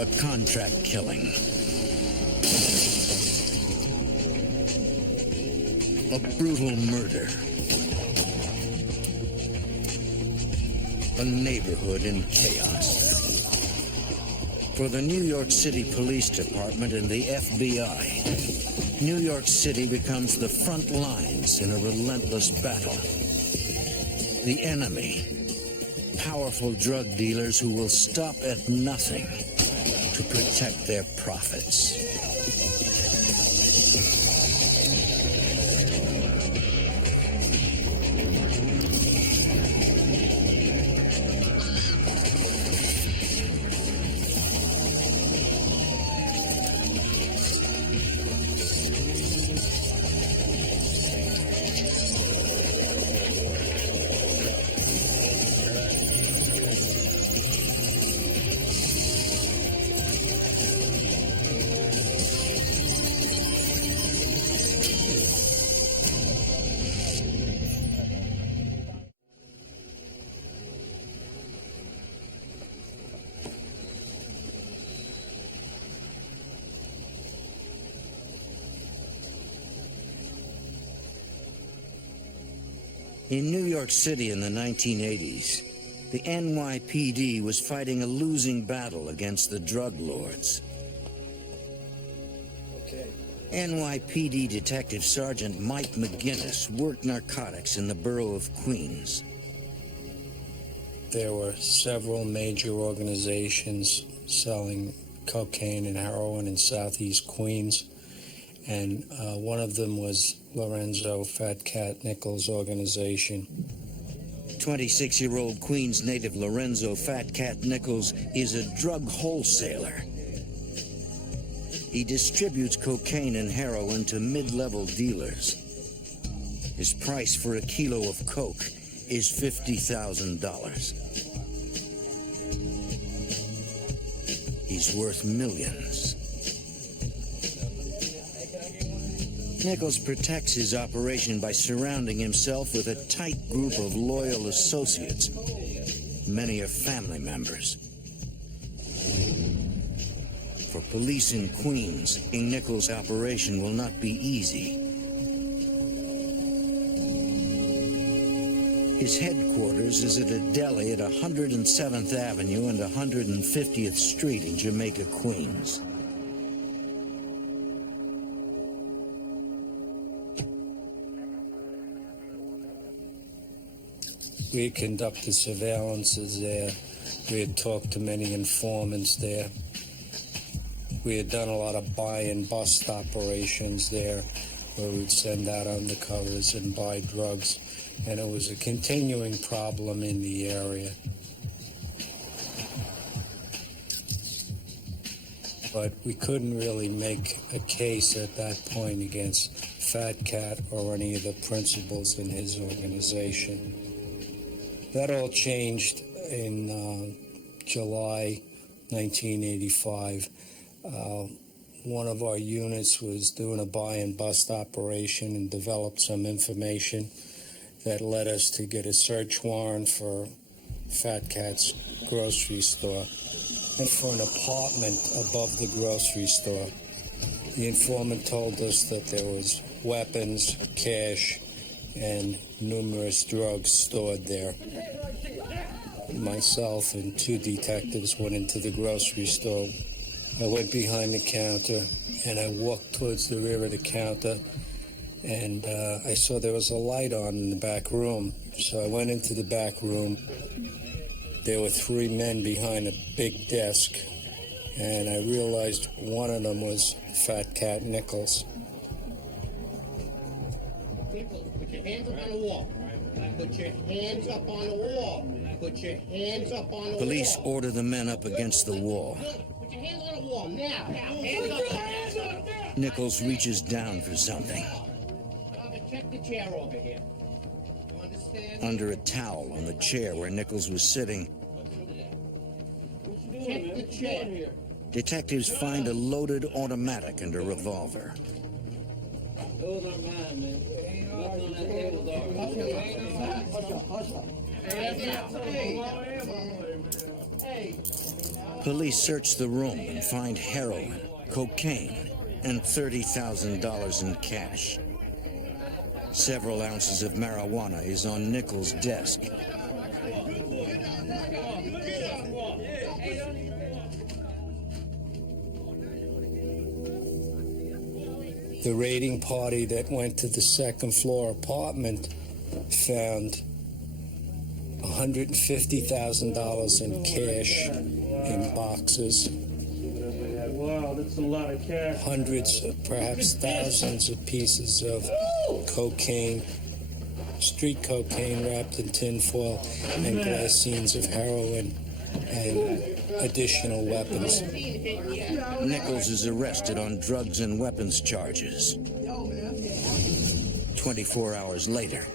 A contract killing. A brutal murder. A neighborhood in chaos. For the New York City Police Department and the FBI, New York City becomes the front lines in a relentless battle. The enemy, powerful drug dealers who will stop at nothing to protect their profits. In New York City in the 1980s, the NYPD was fighting a losing battle against the drug lords. NYPD Detective Sergeant Mike McGinnis worked narcotics in the borough of Queens. There were several major organizations selling cocaine and heroin in southeast Queens, and one of them was Lorenzo Fat Cat Nichols' organization. 26-year-old Queens native Lorenzo Fat Cat Nichols is a drug wholesaler. He distributes cocaine and heroin to mid-level dealers. His price for a kilo of coke is $50,000. He's worth millions. Nichols protects his operation by surrounding himself with a tight group of loyal associates. Many are family members. For police in Queens, Nichols' operation will not be easy. His headquarters is at a deli at 107th Avenue and 150th Street in Jamaica, Queens. We had conducted surveillances there. We had talked to many informants there. We had done a lot of buy and bust operations there, where we'd send out undercovers and buy drugs, and it was a continuing problem in the area. But we couldn't really make a case at that point against Fat Cat or any of the principals in his organization. That all changed in July 1985. One of our units was doing a buy and bust operation and developed some information that led us to get a search warrant for Fat Cat's grocery store and for an apartment above the grocery store. The informant told us that there was weapons, cash, and numerous drugs stored there. Myself and two detectives went into the grocery store. I went behind the counter and I walked towards the rear of the counter, and I saw there was a light on in the back room. So I went into the back room. There were three men behind a big desk, and I realized one of them was Fat Cat Nichols. Put your hands up on the wall. Put your hands up on the wall. Put your hands up on the wall. Police order the men up against the wall. Put your hands on the wall now. Hands up. Nichols reaches down for something. Check the chair over here. You understand? Under a towel on the chair where Nichols was sitting, Check the chair. detectives find a loaded automatic and a revolver. Those are mine, man. What's on that table, dog? Police search the room and find heroin, cocaine, and $30,000 in cash. Several ounces of marijuana is on Nichols' desk. The raiding party that went to the second floor apartment found $150,000 in cash in boxes. Wow, that's a lot of cash. Hundreds, perhaps thousands of pieces of cocaine, street cocaine wrapped in tinfoil, and glassines of heroin and additional weapons. Nichols is arrested on drugs and weapons charges. 24 hours later,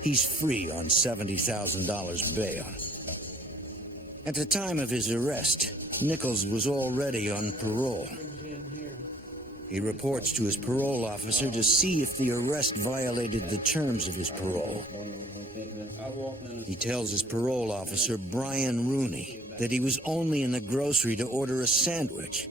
he's free on $70,000 bail. At the time of his arrest, Nichols was already on parole. He reports to his parole officer to see if the arrest violated the terms of his parole. He tells his parole officer, Brian Rooney, that he was only in the grocery to order a sandwich.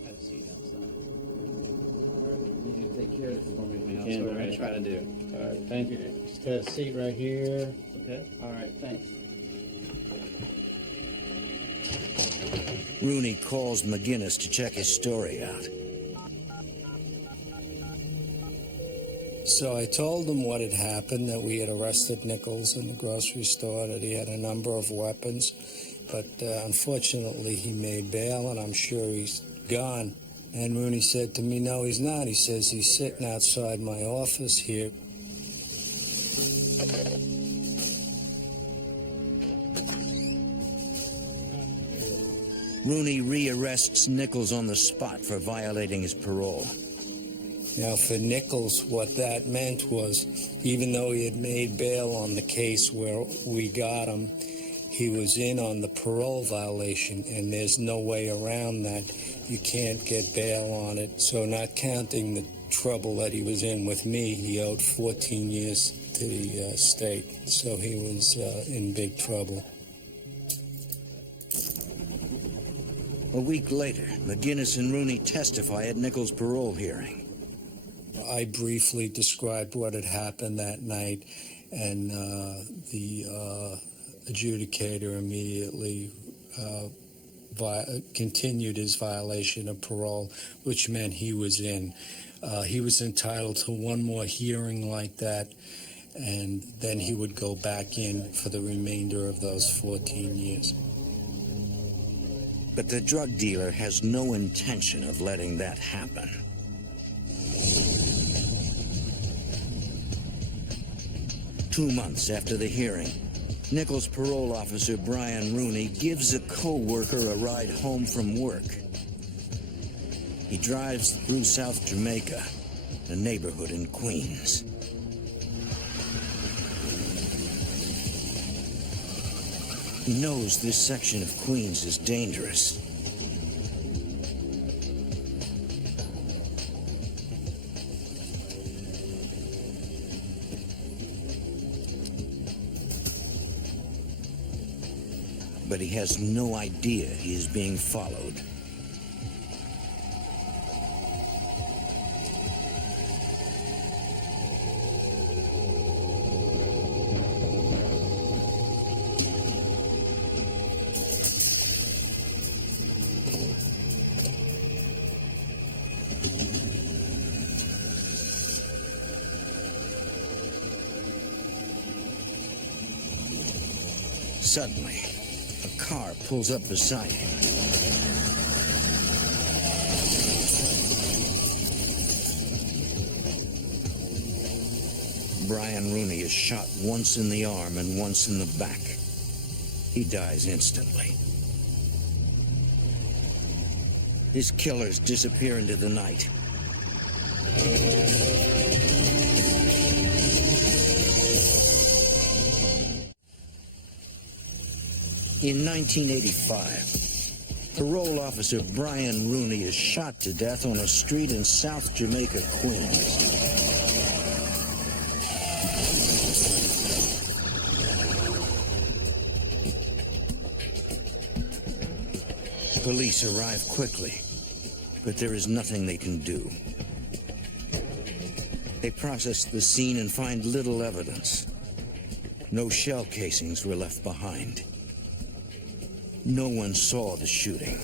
Take care of it for me, man. That's what we're gonna try to do. All right, thank you. Just have a seat right here. Okay. All right. Thanks. Rooney calls McGinnis to check his story out. So I told him what had happened, that we had arrested Nichols in the grocery store, that he had a number of weapons, but unfortunately he made bail, and I'm sure he's gone. And Rooney said to me, no, he's not. He says he's sitting outside my office here. Rooney rearrests Nichols on the spot for violating his parole. Now, for Nichols, what that meant was, even though he had made bail on the case where we got him, he was in on the parole violation, and there's no way around that. You can't get bail on it. So not counting the trouble that he was in with me, he owed 14 years to the state. So he was in big trouble. A week later, McGinnis and Rooney testify at Nichols' parole hearing. I briefly described what had happened that night, and the adjudicator immediately continued his violation of parole, which meant he was in. He was entitled to one more hearing like that, and then he would go back in for the remainder of those 14 years. But the drug dealer has no intention of letting that happen. Two months after the hearing, Nichols' parole officer Brian Rooney gives a co-worker a ride home from work. He drives through South Jamaica, a neighborhood in Queens. He knows this section of Queens is dangerous. But he has no idea he is being followed. Suddenly, a car pulls up beside him. Brian Rooney is shot once in the arm and once in the back. He dies instantly. His killers disappear into the night. In 1985, parole officer Brian Rooney is shot to death on a street in South Jamaica, Queens. Police arrive quickly, but there is nothing they can do. They process the scene and find little evidence. No shell casings were left behind. No one saw the shooting.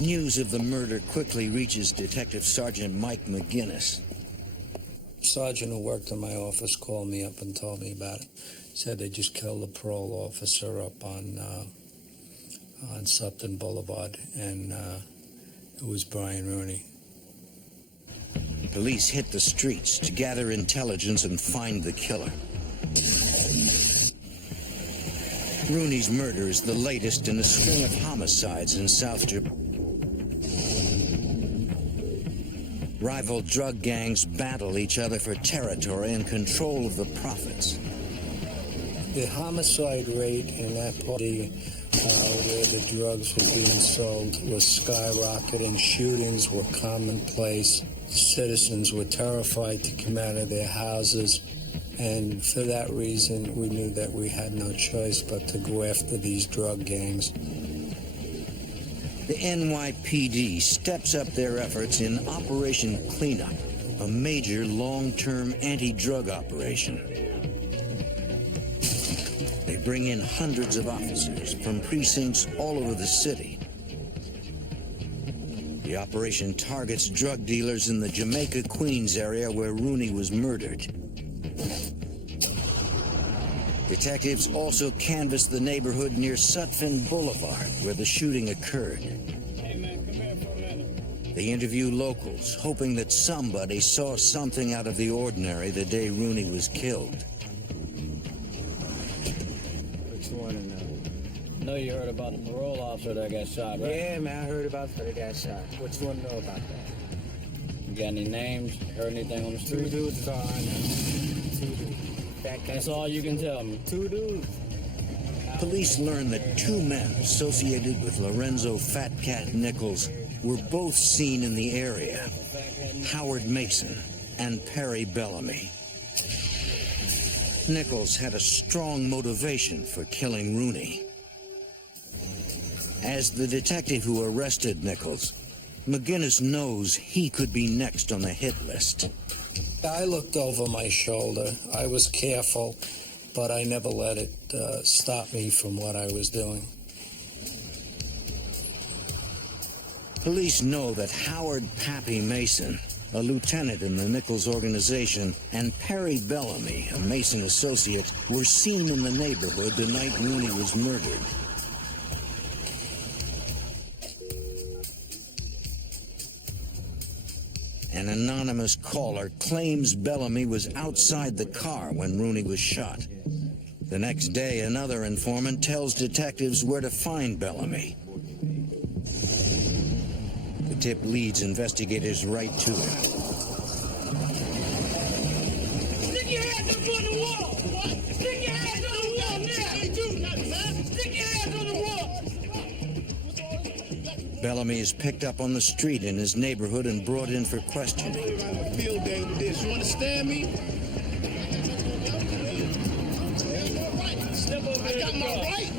News of the murder quickly reaches Detective Sergeant Mike McGinnis. Sergeant who worked in my office called me up and told me about it. Said they just killed a parole officer up on Sutton Boulevard, and it was Brian Rooney. Police hit the streets to gather intelligence and find the killer. Rooney's murder is the latest in a string of homicides in South Japan. Rival drug gangs battle each other for territory and control of the profits. The homicide rate in that party where the drugs were being sold was skyrocketing. Shootings were commonplace. Citizens were terrified to come out of their houses. And for that reason, we knew that we had no choice but to go after these drug gangs. The NYPD steps up their efforts in Operation Cleanup, a major long-term anti-drug operation. They bring in hundreds of officers from precincts all over the city. The operation targets drug dealers in the Jamaica, Queens area where Rooney was murdered. Detectives also canvassed the neighborhood near Sutphin Boulevard, where the shooting occurred. Hey, man, come here for a minute. They interview locals, hoping that somebody saw something out of the ordinary the day Rooney was killed. What you want to know? I know you heard about the parole officer that got shot, right? Yeah, man, I heard about that guy shot. What you want to know about that? You got any names? Heard anything on the Two street? dudes is all I know. Two dudes. That's all you can tell me. Two dudes. Police learned that two men associated with Lorenzo Fat Cat Nichols were both seen in the area: Howard Mason and Perry Bellamy. Nichols had a strong motivation for killing Rooney. As the detective who arrested Nichols, McGinnis knows he could be next on the hit list. I looked over my shoulder. I was careful, but I never let it stop me from what I was doing. Police know that Howard Pappy Mason, a lieutenant in the Nichols organization, and Perry Bellamy, a Mason associate, were seen in the neighborhood the night Rooney was murdered. An anonymous caller claims Bellamy was outside the car when Rooney was shot. The next day, another informant tells detectives where to find Bellamy. The tip leads investigators right to him. Stick your hands up on the wall! What? Stick your hands on the wall now! They do nothing, man! Stick your hands on the wall! Bellamy is picked up on the street in his neighborhood and brought in for questioning. I'm a field day with this. You understand me? Step over I there got to my the car. right.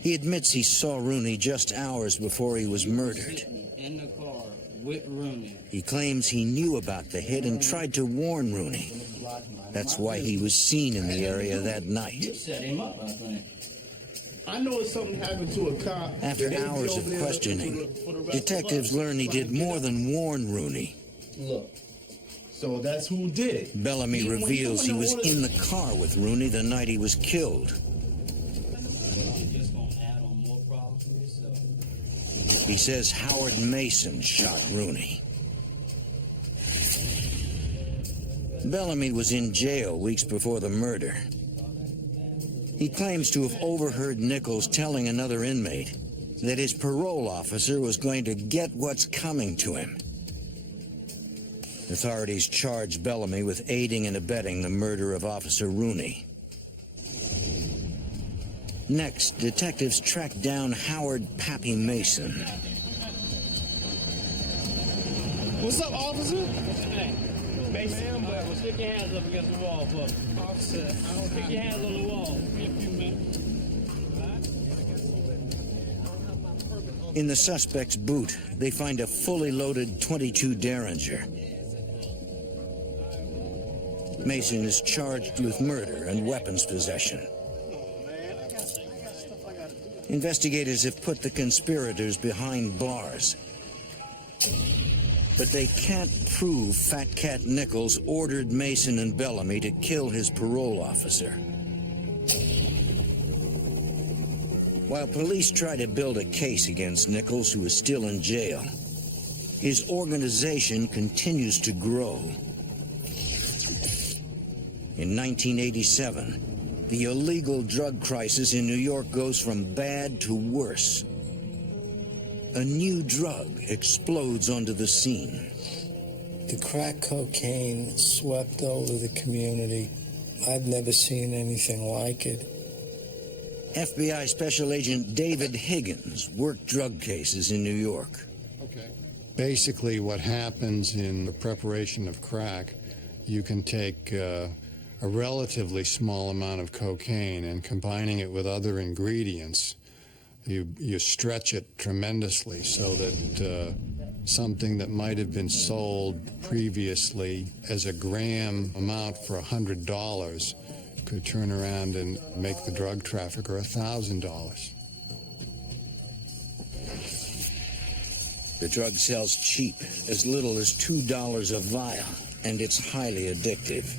He admits he saw Rooney just hours before he was murdered. In the car with Rooney. He claims he knew about the hit and tried to warn Rooney. That's why he was seen in the area that You night. set him up, I think. I know if something happened to a cop. After they'd be hours over of there questioning, for the rest of detectives us. learn he did more than warn Rooney. Look, So that's who did it. Bellamy Even when reveals he you was order- in the car with Rooney the night he was killed. you're just gonna add on more problems for yourself. He says Howard Mason shot Rooney. Bellamy was in jail weeks before the murder. He claims to have overheard Nichols telling another inmate that his parole officer was going to get what's coming to him. Authorities charge Bellamy with aiding and abetting the murder of Officer Rooney. Next, detectives track down Howard Pappy Mason. What's up, officer? What's your name? Man, but stick your hands up against the wall, folks. Officer, I don't Stick your hands on the wall. Give me a few minutes. In the suspect's boot, they find a fully loaded .22 Derringer. Mason is charged with murder and weapons possession. Investigators have put the conspirators behind bars. But they can't prove Fat Cat Nichols ordered Mason and Bellamy to kill his parole officer. While police try to build a case against Nichols, who is still in jail, his organization continues to grow. In 1987, the illegal drug crisis in New York goes from bad to worse. A new drug explodes onto the scene. The crack cocaine swept over the community. I've never seen anything like it. FBI Special Agent David Higgins worked drug cases in New York. Okay. Basically, what happens in the preparation of crack, you can take a relatively small amount of cocaine and combining it with other ingredients, you stretch it tremendously so that something that might have been sold previously as a gram amount for $100 could turn around and make the drug trafficker $1,000. The drug sells cheap, as little as $2 a vial, and it's highly addictive.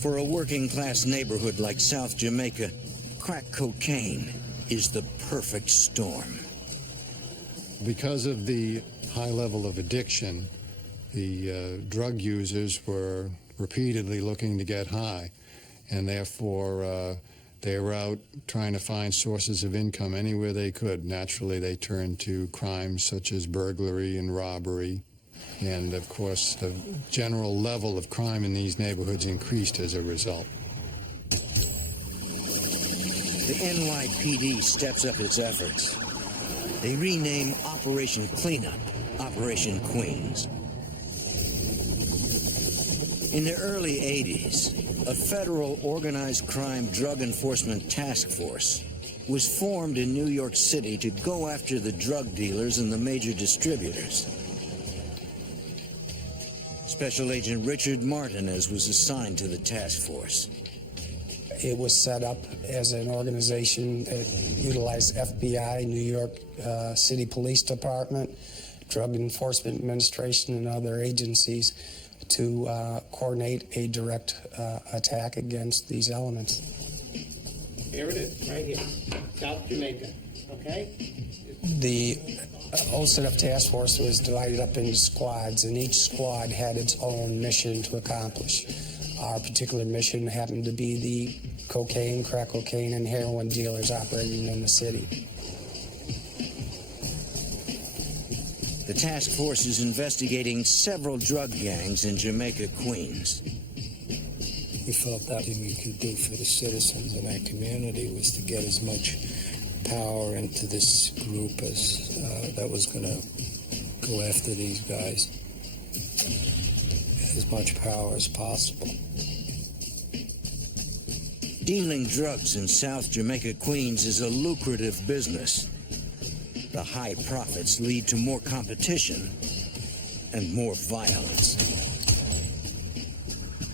For a working-class neighborhood like South Jamaica, crack cocaine is the perfect storm. Because of the high level of addiction, the drug users were repeatedly looking to get high, and therefore they were out trying to find sources of income anywhere they could. Naturally, they turned to crimes such as burglary and robbery. And, of course, the general level of crime in these neighborhoods increased as a result. The NYPD steps up its efforts. They rename Operation Cleanup Operation Queens. In the early 80s, a federal organized crime drug enforcement task force was formed in New York City to go after the drug dealers and the major distributors. Special Agent Richard Martinez was assigned to the task force. It was set up as an organization that utilized FBI, New York City Police Department, Drug Enforcement Administration, and other agencies to coordinate a direct attack against these elements. Here it is, right here, South Jamaica, okay? The OCNF task force was divided up into squads, and each squad had its own mission to accomplish. Our particular mission happened to be the cocaine, crack cocaine, and heroin dealers operating in the city. The task force is investigating several drug gangs in Jamaica, Queens. We felt that what we could do for the citizens in our community was to get as much power into this group as that was going to go after these guys. As much power as possible. Dealing drugs in South Jamaica, Queens is a lucrative business. The high profits lead to more competition and more violence.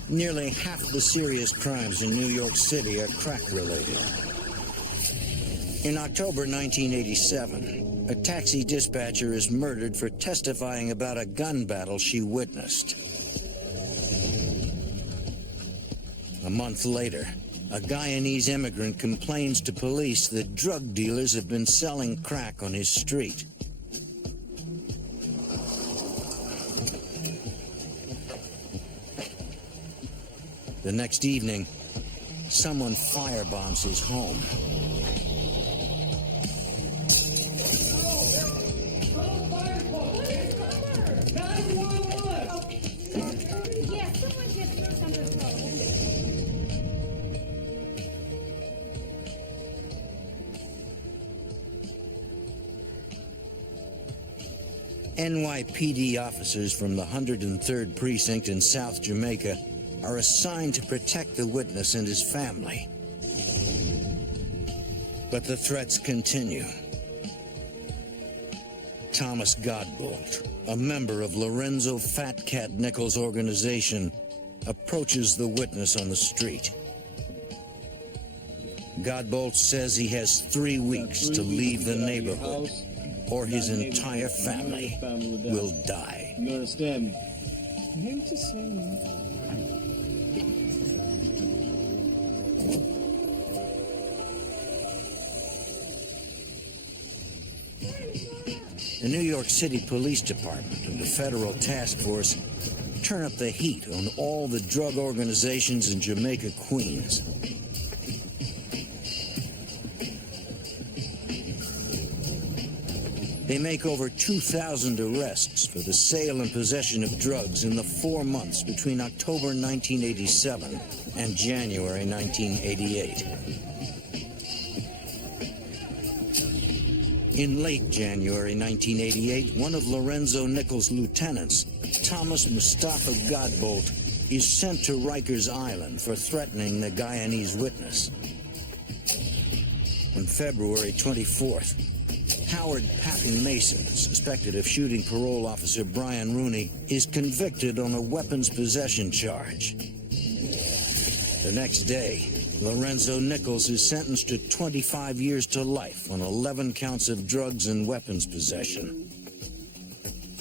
Nearly half the serious crimes in New York City are crack-related. In October 1987, a taxi dispatcher is murdered for testifying about a gun battle she witnessed. A month later, a Guyanese immigrant complains to police that drug dealers have been selling crack on his street. The next evening, someone firebombs his home. NYPD officers from the 103rd Precinct in South Jamaica are assigned to protect the witness and his family. But the threats continue. Thomas Godbolt, a member of Lorenzo Fat Cat Nichols' organization, approaches the witness on the street. Godbolt says he has 3 weeks to leave the neighborhood, or his entire family will die. You understand me? The New York City Police Department and the federal task force turn up the heat on all the drug organizations in Jamaica, Queens. They make over 2,000 arrests for the sale and possession of drugs in the 4 months between October 1987 and January 1988. In late January 1988, one of Lorenzo Nichols' lieutenants, Thomas Mustafa Godbolt, is sent to Rikers Island for threatening the Guyanese witness. On February 24th, Howard Patton Mason, suspected of shooting parole officer Brian Rooney, is convicted on a weapons possession charge. The next day, Lorenzo Nichols is sentenced to 25 years to life on 11 counts of drugs and weapons possession.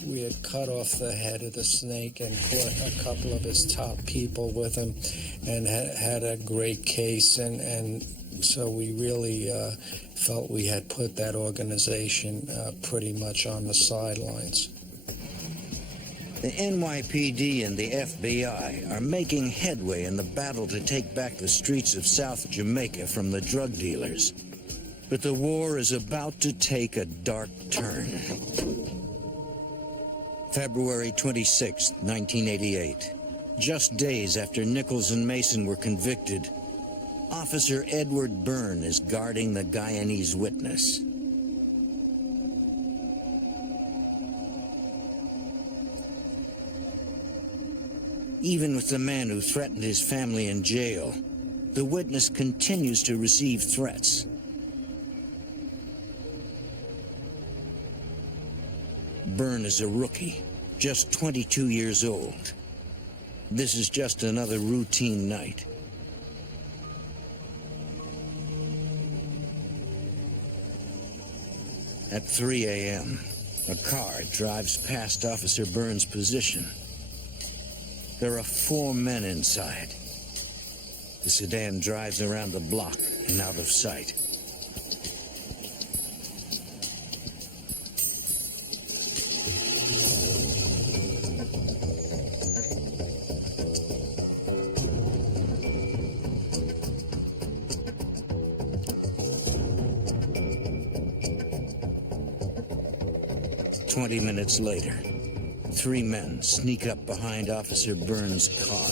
We had cut off the head of the snake and put a couple of his top people with him and had a great case, and so we really felt we had put that organization pretty much on the sidelines. The NYPD and the FBI are making headway in the battle to take back the streets of South Jamaica from the drug dealers. But the war is about to take a dark turn. February 26, 1988. Just days after Nichols and Mason were convicted, Officer Edward Byrne is guarding the Guyanese witness. Even with the man who threatened his family in jail, the witness continues to receive threats. Byrne is a rookie, just 22 years old. This is just another routine night. At 3 a.m., a car drives past Officer Byrne's position. There are 4 men inside. The sedan drives around the block and out of sight. "20 minutes later, 3 men sneak up behind Officer Byrne's car.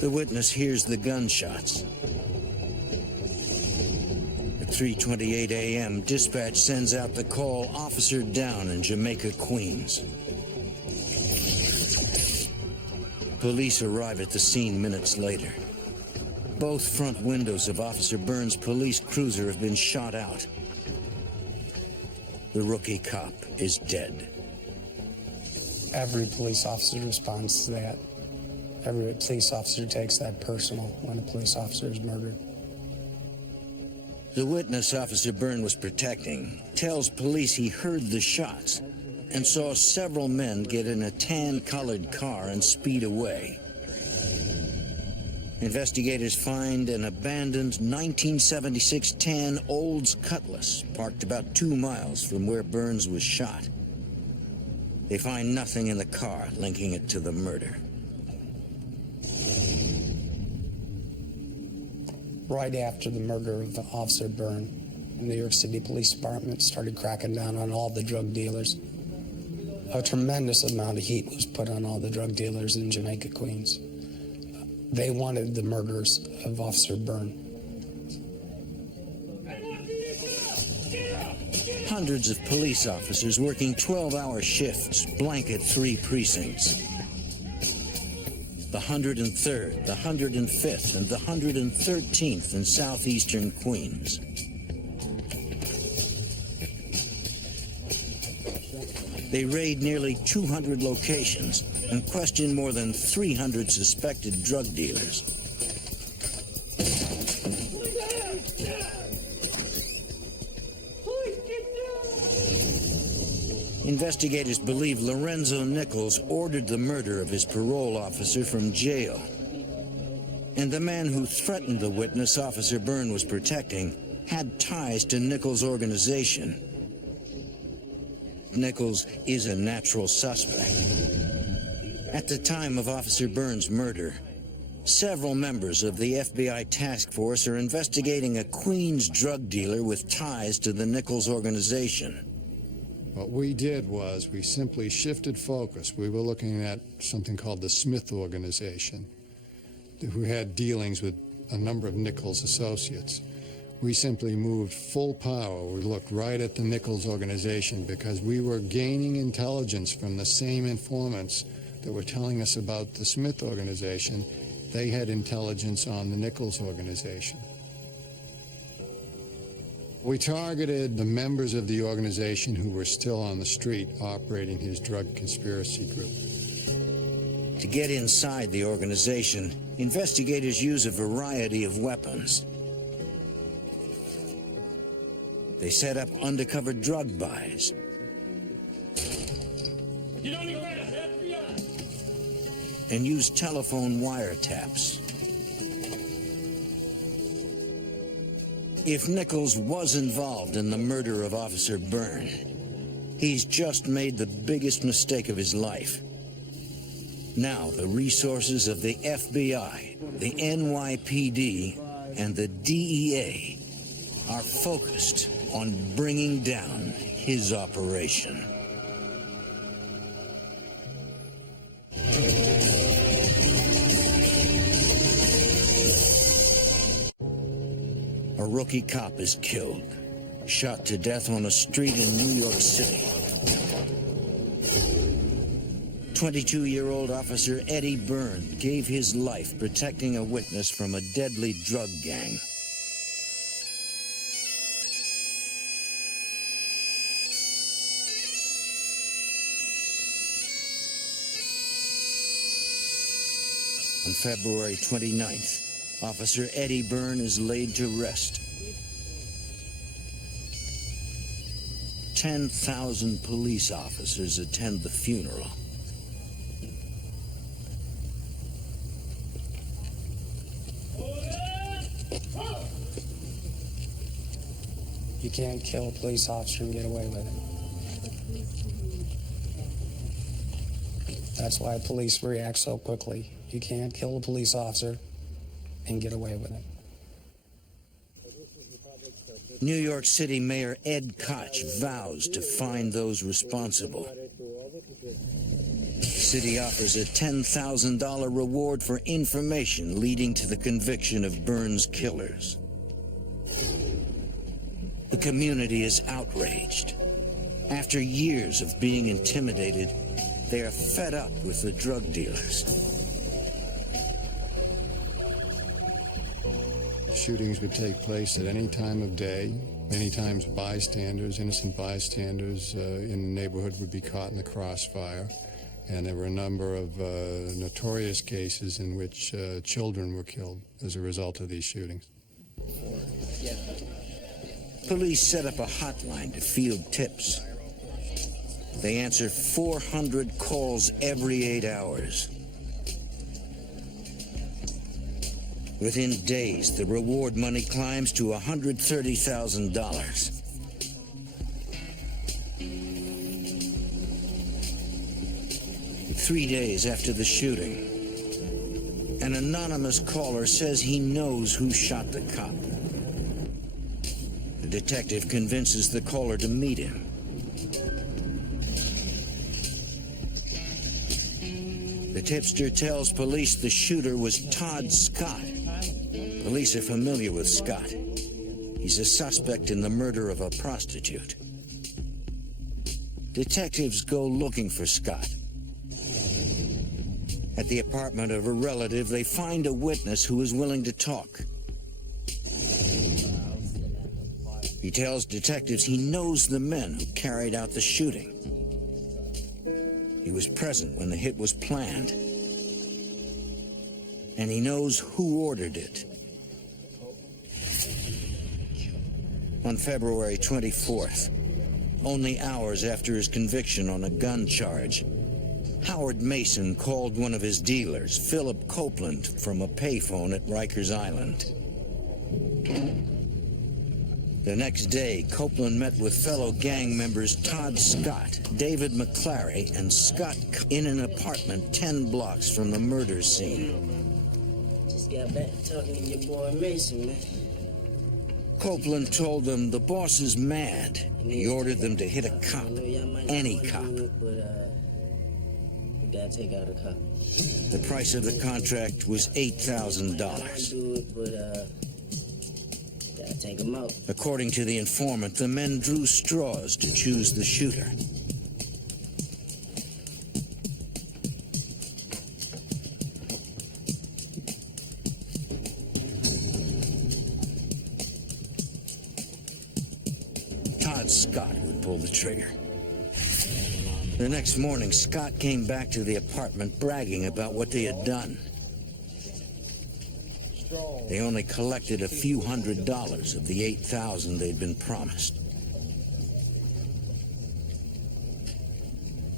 The witness hears the gunshots. At 3:28 a.m., dispatch sends out the call, "Officer down" in Jamaica, Queens. Police arrive at the scene minutes later. Both front windows of Officer Byrne's police cruiser have been shot out. The rookie cop is dead. Every police officer responds to that. Every police officer takes that personal when a police officer is murdered. The witness Officer Byrne was protecting tells police he heard the shots and saw several men get in a tan-colored car and speed away. Investigators find an abandoned 1976 tan Olds Cutlass parked about 2 miles from where Burns was shot. They find nothing in the car linking it to the murder. Right after the murder of Officer Byrne, the New York City Police Department started cracking down on all the drug dealers. a tremendous amount of heat was put on all the drug dealers in Jamaica, Queens. They wanted the murders of Officer Byrne. Hundreds of police officers working 12-hour shifts blanket 3 precincts. The 103rd, the 105th, and the 113th in southeastern Queens. They raid nearly 200 locations and question more than 300 suspected drug dealers. Investigators believe Lorenzo Nichols ordered the murder of his parole officer from jail. And the man who threatened the witness Officer Byrne was protecting had ties to Nichols' organization. Nichols is a natural suspect. At the time of Officer Byrne's murder, several members of the FBI task force are investigating a Queens drug dealer with ties to the Nichols organization. What we did was we simply shifted focus. We were looking at something called the Smith organization, who had dealings with a number of Nichols associates. We simply moved full power. We looked right at the Nichols organization because we were gaining intelligence from the same informants that were telling us about the Smith organization. They had intelligence on the Nichols organization. We targeted the members of the organization who were still on the street operating his drug conspiracy group. To get inside the organization, investigators use a variety of weapons. They set up undercover drug buys. And use telephone wiretaps. If Nichols was involved in the murder of Officer Byrne, he's just made the biggest mistake of his life. Now the resources of the FBI, the NYPD, and the DEA are focused on bringing down his operation. A rookie cop is killed, shot to death on a street in New York City. 22-year-old Officer Eddie Byrne gave his life protecting a witness from a deadly drug gang. On February 29th, Officer Eddie Byrne is laid to rest. 10,000 police officers attend the funeral. You can't kill a police officer and get away with it. That's why police react so quickly. You can't kill a police officer and get away with it. New York City Mayor Ed Koch vows to find those responsible. The city offers a $10,000 reward for information leading to the conviction of Byrne's killers. The community is outraged. After years of being intimidated, they are fed up with the drug dealers. Shootings would take place at any time of day. Many times bystanders, innocent bystanders in the neighborhood would be caught in the crossfire. And there were a number of notorious cases in which children were killed as a result of these shootings. Police set up a hotline to field tips. They answer 400 calls every 8 hours. Within days, the reward money climbs to $130,000. Three days after the shooting, an anonymous caller says he knows who shot the cop. The detective convinces the caller to meet him. tipster tells police the shooter was Todd Scott. Police are familiar with Scott. He's a suspect in the murder of a prostitute. Detectives go looking for Scott. At the apartment of a relative, they find a witness who is willing to talk. He tells detectives he knows the men who carried out the shooting. He was present when the hit was planned. And he knows who ordered it. On February 24th, only hours after his conviction on a gun charge, Howard Mason called one of his dealers, Philip Copeland, from a payphone at Rikers Island. The next day, Copeland met with fellow gang members Todd Scott, David McClary, and Scott in an apartment 10 blocks from the murder scene. Just got back talking to your boy Mason, man. Copeland told them the boss is mad. He ordered them to hit a cop, any cop. We gotta take out a cop. The price of the contract was $8,000. Do it, but gotta take him out. According to the informant, the men drew straws to choose the shooter. Todd Scott would pull the trigger. The next morning, Scott came back to the apartment bragging about what they had done. They only collected a few $100s of the $8,000 they'd been promised.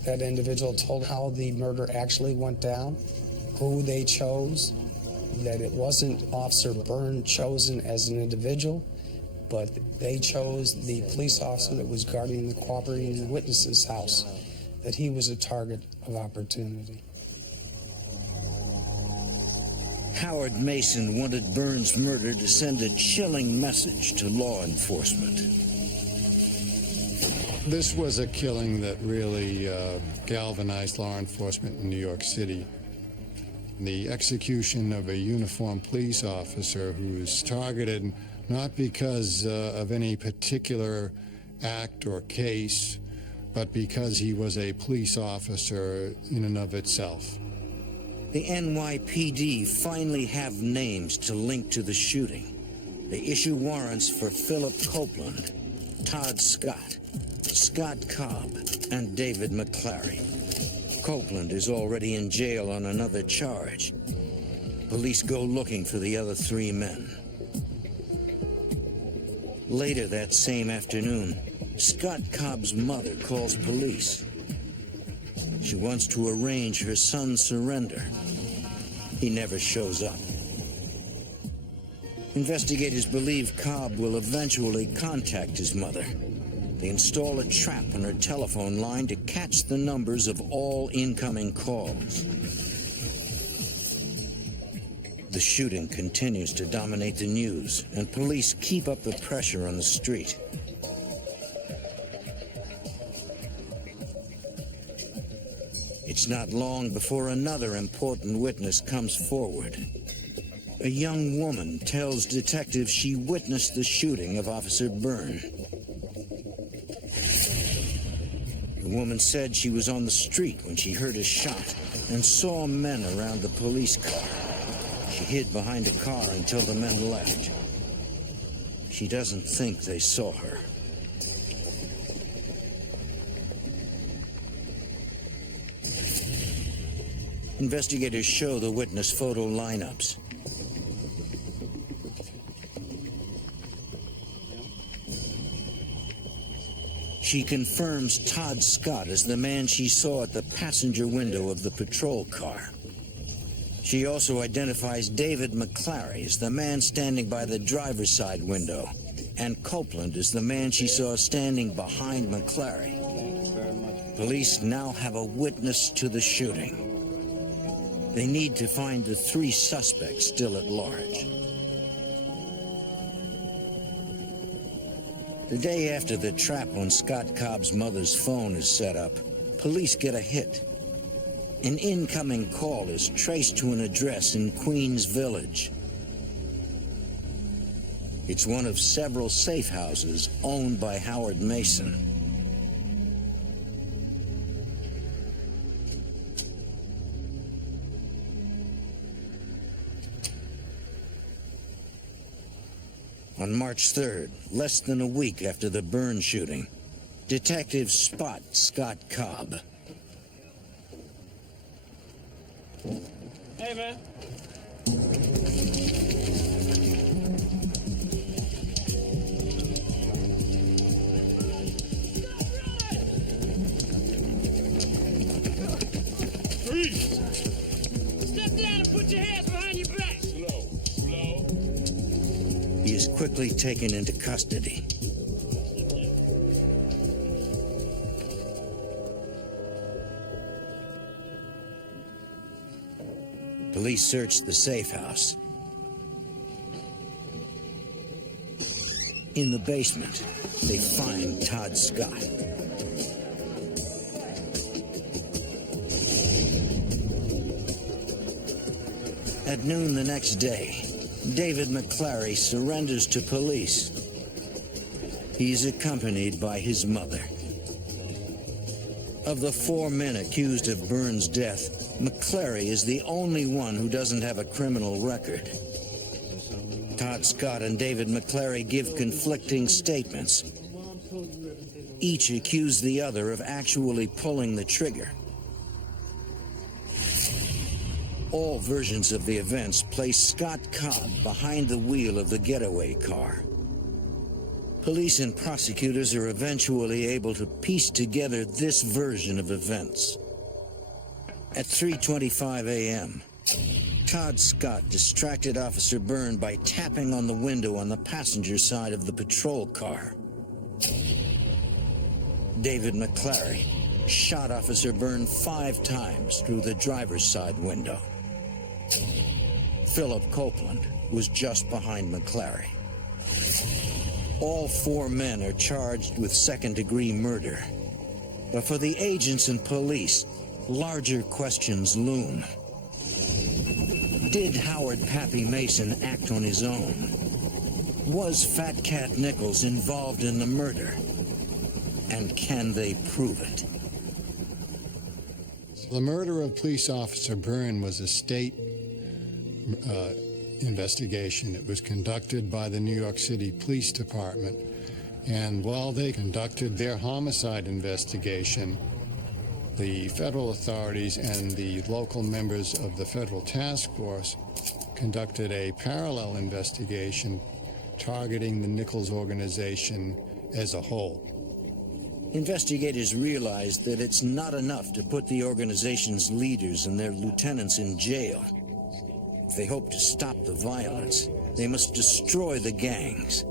That individual told how the murder actually went down, who they chose, that it wasn't Officer Byrne chosen as an individual, but they chose the police officer that was guarding the cooperating witness's house, that he was a target of opportunity. Howard Mason wanted Byrne's murder to send a chilling message to law enforcement. This was a killing that really galvanized law enforcement in New York City. The execution of a uniformed police officer who was targeted not because of any particular act or case, but because he was a police officer in and of itself. The NYPD finally have names to link to the shooting. They issue warrants for Philip Copeland, Todd Scott, Scott Cobb, and David McClary. Copeland is already in jail on another charge. Police go looking for the other 3 men. Later that same afternoon, Scott Cobb's mother calls police. She wants to arrange her son's surrender. He never shows up. Investigators believe Cobb will eventually contact his mother. They install a trap on her telephone line to catch the numbers of all incoming calls. The shooting continues to dominate the news, and police keep up the pressure on the street. It's not long before another important witness comes forward. A young woman tells detectives she witnessed the shooting of Officer Byrne. The woman said she was on the street when she heard a shot and saw men around the police car. She hid behind a car until the men left. She doesn't think they saw her. Investigators show the witness photo lineups. She confirms Todd Scott as the man she saw at the passenger window of the patrol car. She also identifies David McClary as the man standing by the driver's side window, and Copeland as the man she saw standing behind McClary. Police now have a witness to the shooting. They need to find the 3 suspects still at large. The day after the trap on Scott Cobb's mother's phone is set up, police get a hit. An incoming call is traced to an address in Queens Village. It's one of several safe houses owned by Howard Mason. On March 3rd, less than a week after the Burns shooting, detectives spot Scott Cobb. Hey, man. Freeze! Step down and put your hands behind your back. Slow. He is quickly taken into custody. Police search the safe house. In the basement, they find Todd Scott. At noon the next day, David McClary surrenders to police. He's accompanied by his mother. Of the 4 men accused of Burns' death, McClary is the only one who doesn't have a criminal record. Todd Scott and David McClary give conflicting statements. Each accuse the other of actually pulling the trigger. All versions of the events place Scott Cobb behind the wheel of the getaway car. Police and prosecutors are eventually able to piece together this version of events. At 3:25 a.m., Todd Scott distracted Officer Byrne by tapping on the window on the passenger side of the patrol car. David McClary shot Officer Byrne 5 times through the driver's side window. Philip Copeland was just behind McClary. All 4 men are charged with second-degree murder. But for the agents and police, larger questions loom. Did Howard Pappy Mason act on his own? Was Fat Cat Nichols involved in the murder? And can they prove it? The murder of police officer Byrne was a state investigation. It was conducted by the New York City Police Department. And while they conducted their homicide investigation, the federal authorities and the local members of the federal task force conducted a parallel investigation targeting the Nichols organization as a whole. Investigators realized that it's not enough to put the organization's leaders and their lieutenants in jail. If they hope to stop the violence, they must destroy the gangs.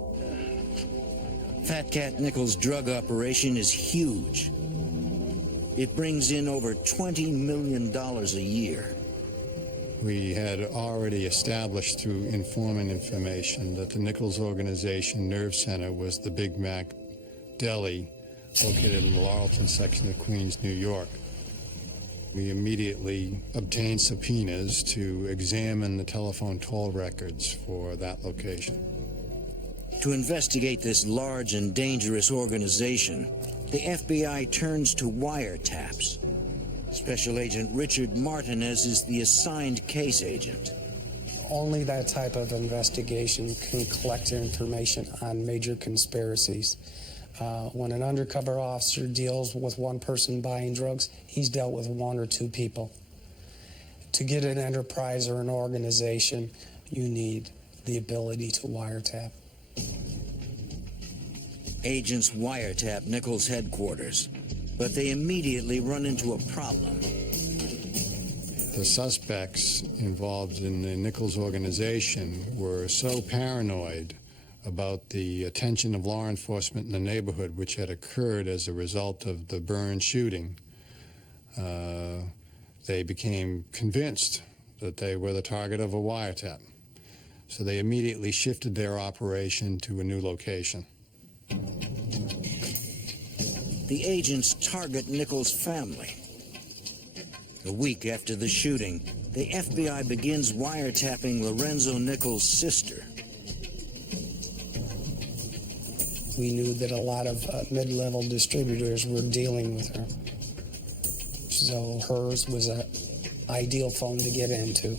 Fat Cat Nichols' drug operation is huge. It brings in over $20 million a year. We had already established through informant information that the Nichols Organization Nerve Center was the Big Mac Deli located in the Laurelton section of Queens, New York. We immediately obtained subpoenas to examine the telephone toll records for that location. To investigate this large and dangerous organization, the FBI turns to wiretaps. Special Agent Richard Martinez is the assigned case agent. Only that type of investigation can collect information on major conspiracies. When an undercover officer deals with one person buying drugs, he's dealt with 1 or 2 people. To get an enterprise or an organization, you need the ability to wiretap. Agents wiretap Nichols' headquarters, but they immediately run into a problem. The suspects involved in the Nichols organization were so paranoid about the attention of law enforcement in the neighborhood, which had occurred as a result of the Burns shooting. They became convinced that they were the target of a wiretap. So they immediately shifted their operation to a new location. The agents target Nichols' family. A week after the shooting, the FBI begins wiretapping Lorenzo Nichols' sister. We knew that a lot of mid-level distributors were dealing with her. So hers was an ideal phone to get into.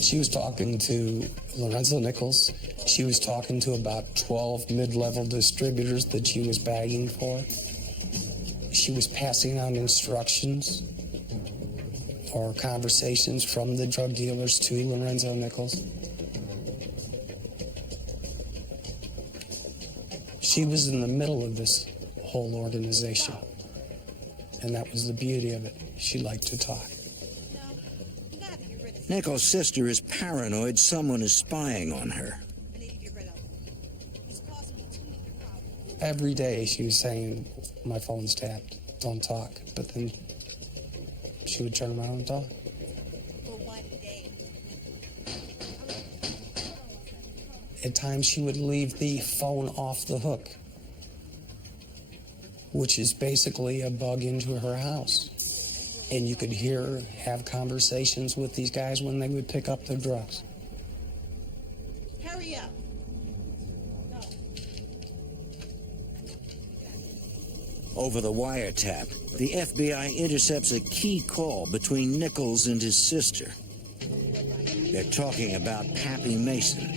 She was talking to Lorenzo Nichols. She was talking to about 12 mid-level distributors that she was bagging for. She was passing on instructions or conversations from the drug dealers to Lorenzo Nichols. She was in the middle of this whole organization, and that was the beauty of it. She liked to talk. Nichols' sister is paranoid someone is spying on her. Every day she was saying, my phone's tapped, don't talk. But then she would turn around and talk. At times she would leave the phone off the hook, which is basically a bug into her house. And you could hear her have conversations with these guys when they would pick up their drugs. Hurry up. Over the wiretap, the FBI intercepts a key call between Nichols and his sister. They're talking about Pappy Mason.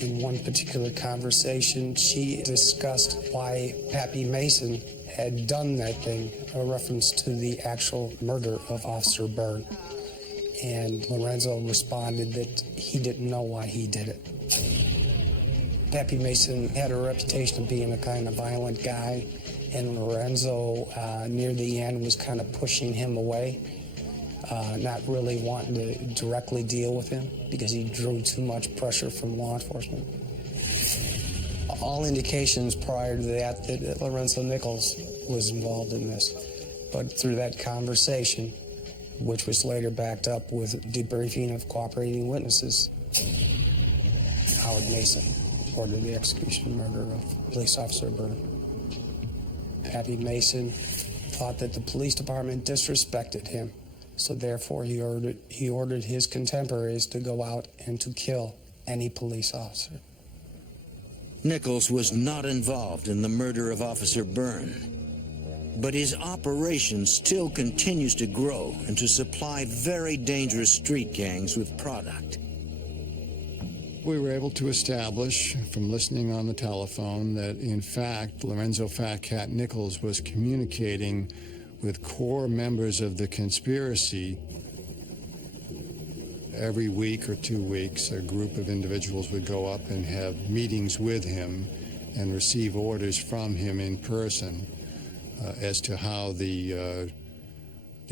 In one particular conversation, she discussed why Pappy Mason had done that thing, a reference to the actual murder of Officer Byrne. And Lorenzo responded that he didn't know why he did it. Pappy Mason had a reputation of being a kind of violent guy, and Lorenzo, near the end, was kind of pushing him away, not really wanting to directly deal with him because he drew too much pressure from law enforcement. All indications prior to that Lorenzo Nichols was involved in this. But through that conversation, which was later backed up with debriefing of cooperating witnesses, Howard Mason ordered the execution and murder of police officer Byrne. Pappy Mason thought that the police department disrespected him, so therefore he ordered his contemporaries to go out and to kill any police officer. Nichols was not involved in the murder of Officer Byrne, but his operation still continues to grow and to supply very dangerous street gangs with product. We were able to establish from listening on the telephone that, in fact, Lorenzo Fat Cat Nichols was communicating with core members of the conspiracy. Every week or 2 weeks, a group of individuals would go up and have meetings with him and receive orders from him in person as to how the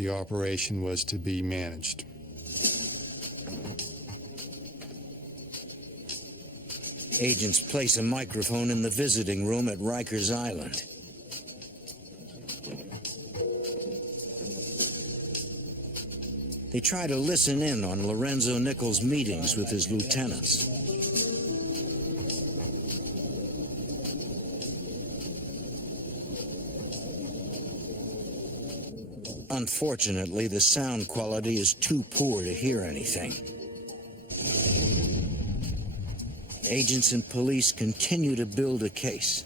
operation was to be managed. Agents place a microphone in the visiting room at Rikers Island. They try to listen in on Lorenzo Nichols' meetings with his lieutenants. Unfortunately, the sound quality is too poor to hear anything. Agents and police continue to build a case.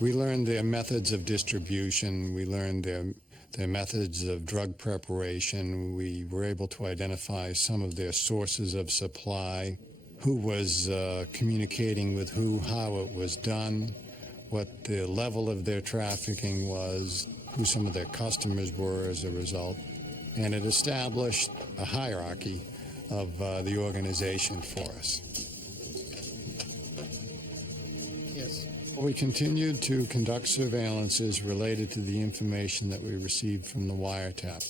We learned their methods of distribution. We learned their methods of drug preparation. We were able to identify some of their sources of supply, who was communicating with who, how it was done, what the level of their trafficking was, who some of their customers were as a result. And it established a hierarchy of the organization for us. Yes. We continued to conduct surveillances related to the information that we received from the wiretap.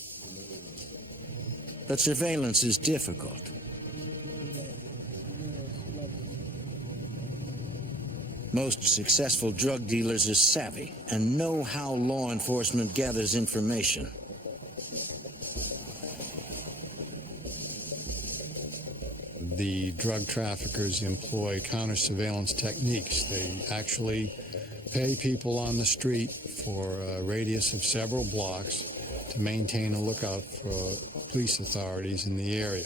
But surveillance is difficult. Most successful drug dealers are savvy and know how law enforcement gathers information. The drug traffickers employ counter-surveillance techniques. They actually pay people on the street for a radius of several blocks to maintain a lookout for police authorities in the area.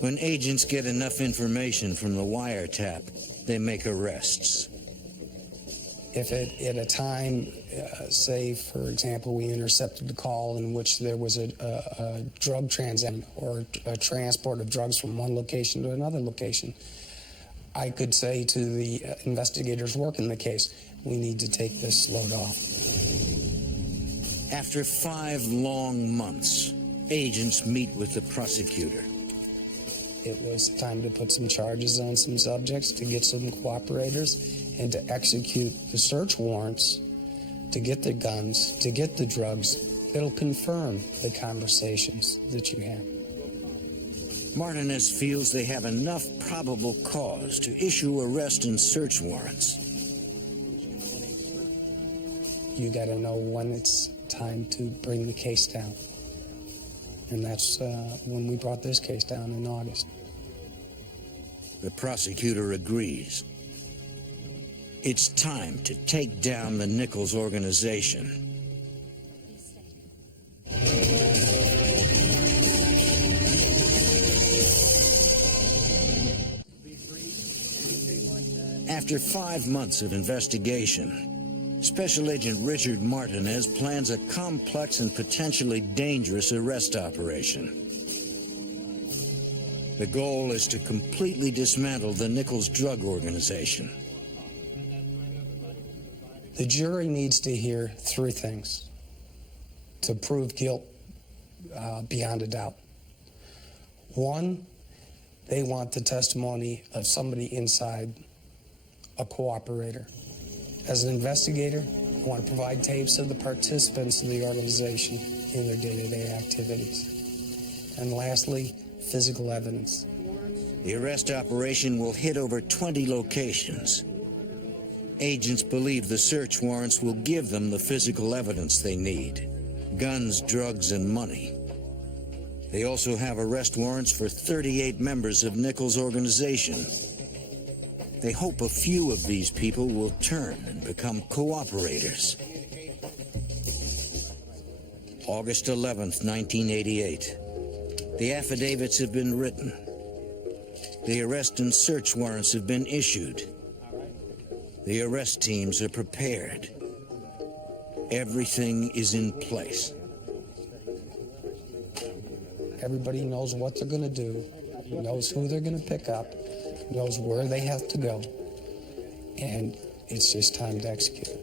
When agents get enough information from the wiretap, they make arrests. If at a time, say, for example, we intercepted a call in which there was a drug transaction or a transport of drugs from one location to another location, I could say to the investigators working the case, we need to take this load off. After 5 long months, agents meet with the prosecutor. It was time to put some charges on some subjects, to get some cooperators, and to execute the search warrants to get the guns, to get the drugs that'll confirm the conversations that you have. Martinez feels they have enough probable cause to issue arrest and search warrants. You got to know when it's time to bring the case down. And that's when we brought this case down in August. The prosecutor agrees. It's time to take down the Nichols organization. After 5 months of investigation, Special Agent Richard Martinez plans a complex and potentially dangerous arrest operation. The goal is to completely dismantle the Nichols drug organization. The jury needs to hear 3 things to prove guilt beyond a doubt. 1, they want the testimony of somebody inside, a cooperator. As an investigator, I want to provide tapes of the participants of the organization in their day-to-day activities. And lastly, physical evidence. The arrest operation will hit over 20 locations. Agents believe the search warrants will give them the physical evidence they need: guns, drugs, and money. They also have arrest warrants for 38 members of Nichols' organization. They hope a few of these people will turn and become cooperators. August 11th, 1988. The affidavits have been written. The arrest and search warrants have been issued. The arrest teams are prepared. Everything is in place. Everybody knows what they're going to do, knows who they're going to pick up, knows where they have to go, and it's just time to execute.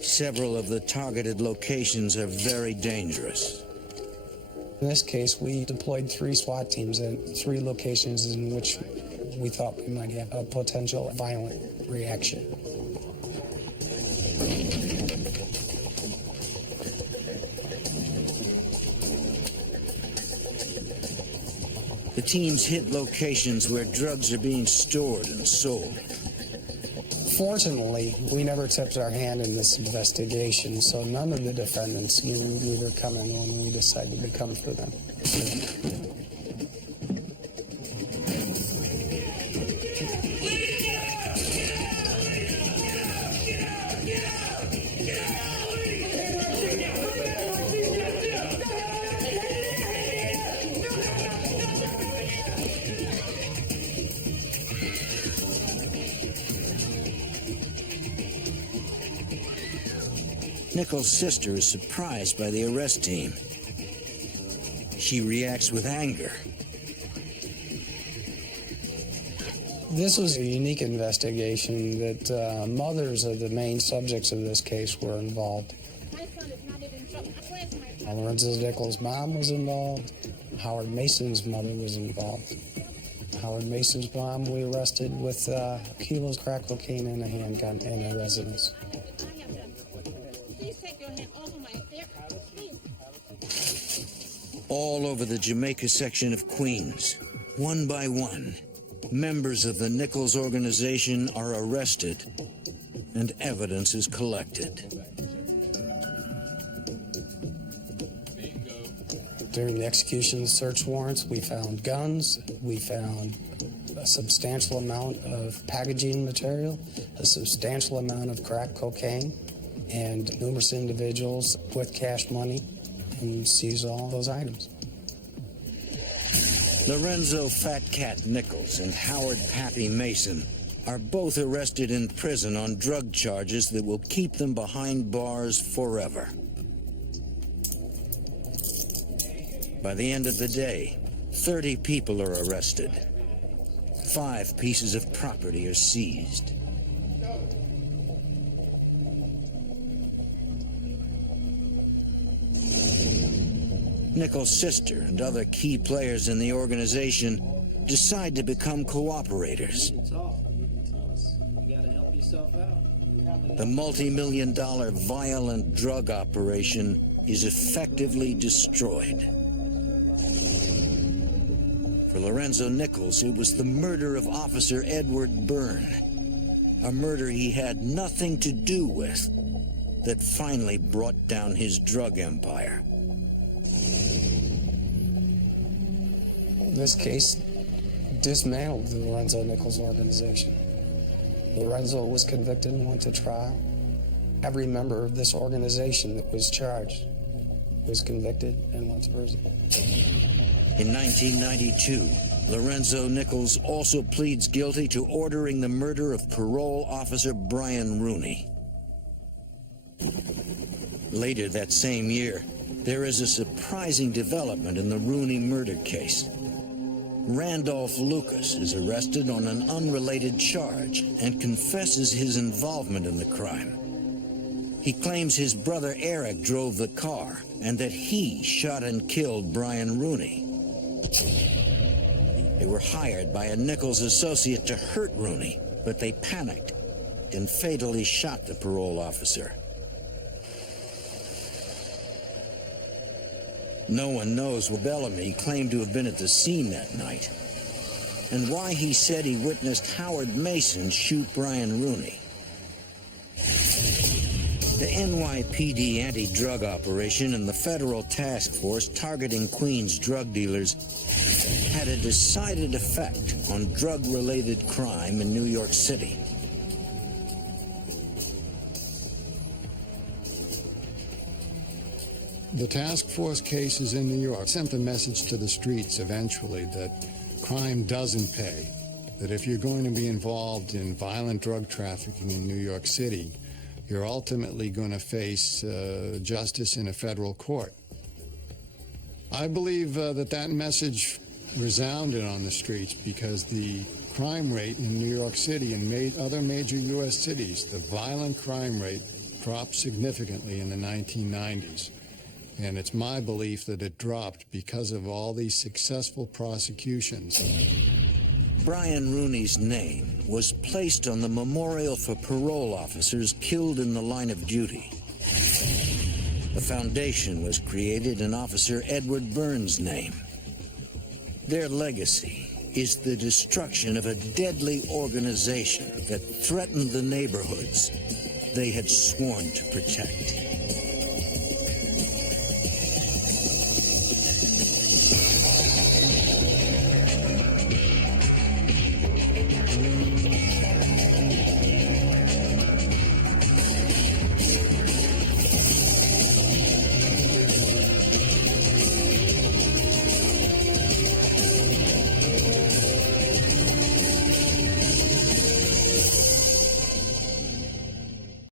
Several of the targeted locations are very dangerous. In this case, we deployed 3 SWAT teams in 3 locations in which we thought we might have a potential violent reaction. The teams hit locations where drugs are being stored and sold. Fortunately, we never tipped our hand in this investigation, so none of the defendants knew we were coming when we decided to come for them. Nichols' sister is surprised by the arrest team. She reacts with anger. This was a unique investigation that mothers of the main subjects of this case were involved. Lorenzo Nichols' mom was involved. Howard Mason's mother was involved. Howard Mason's mom we arrested with kilos of crack cocaine and a handgun in her residence. All over the Jamaica section of Queens, one by one, members of the Nichols organization are arrested and evidence is collected. During the execution of search warrants, we found guns, we found a substantial amount of packaging material, a substantial amount of crack cocaine, and numerous individuals with cash money, and seize all those items. Lorenzo Fat Cat Nichols and Howard Pappy Mason are both arrested in prison on drug charges that will keep them behind bars forever. By the end of the day, 30 people are arrested. 5 pieces of property are seized. Nichols' sister and other key players in the organization decide to become cooperators. You gotta help yourself out. The multi-million-dollar violent drug operation is effectively destroyed. For Lorenzo Nichols, it was the murder of Officer Edward Byrne, a murder he had nothing to do with, that finally brought down his drug empire. This case dismantled the Lorenzo Nichols organization. Lorenzo was convicted and went to trial. Every member of this organization that was charged was convicted and went to prison. In 1992, Lorenzo Nichols also pleads guilty to ordering the murder of parole officer Brian Rooney. Later that same year, there is a surprising development in the Rooney murder case. Randolph Lucas is arrested on an unrelated charge and confesses his involvement in the crime. He claims his brother Eric drove the car and that he shot and killed Brian Rooney. They were hired by a Nichols associate to hurt Rooney, but they panicked and fatally shot the parole officer. No one knows why Bellamy claimed to have been at the scene that night, and why he said he witnessed Howard Mason shoot Brian Rooney. The NYPD anti-drug operation and the federal task force targeting Queens drug dealers had a decided effect on drug-related crime in New York City. The task force cases in New York sent the message to the streets eventually that crime doesn't pay, that if you're going to be involved in violent drug trafficking in New York City, you're ultimately going to face justice in a federal court. I believe that message resounded on the streets because the crime rate in New York City and other major U.S. cities, the violent crime rate dropped significantly in the 1990s. And it's my belief that it dropped because of all these successful prosecutions. Brian Rooney's name was placed on the memorial for parole officers killed in the line of duty. The foundation was created in Officer Edward Byrne's name. Their legacy is the destruction of a deadly organization that threatened the neighborhoods they had sworn to protect.